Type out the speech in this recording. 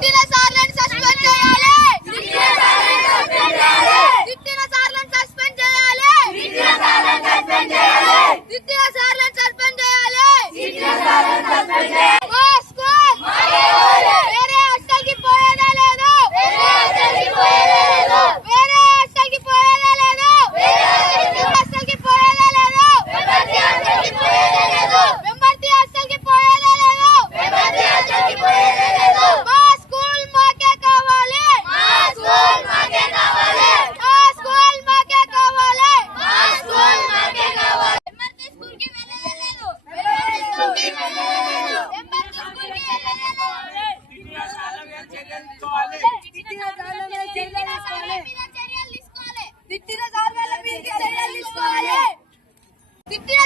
పుట్టిన సార్ తిట్టిన సార్ మీద చర్యలు తీసుకోవాలి. తిట్టిన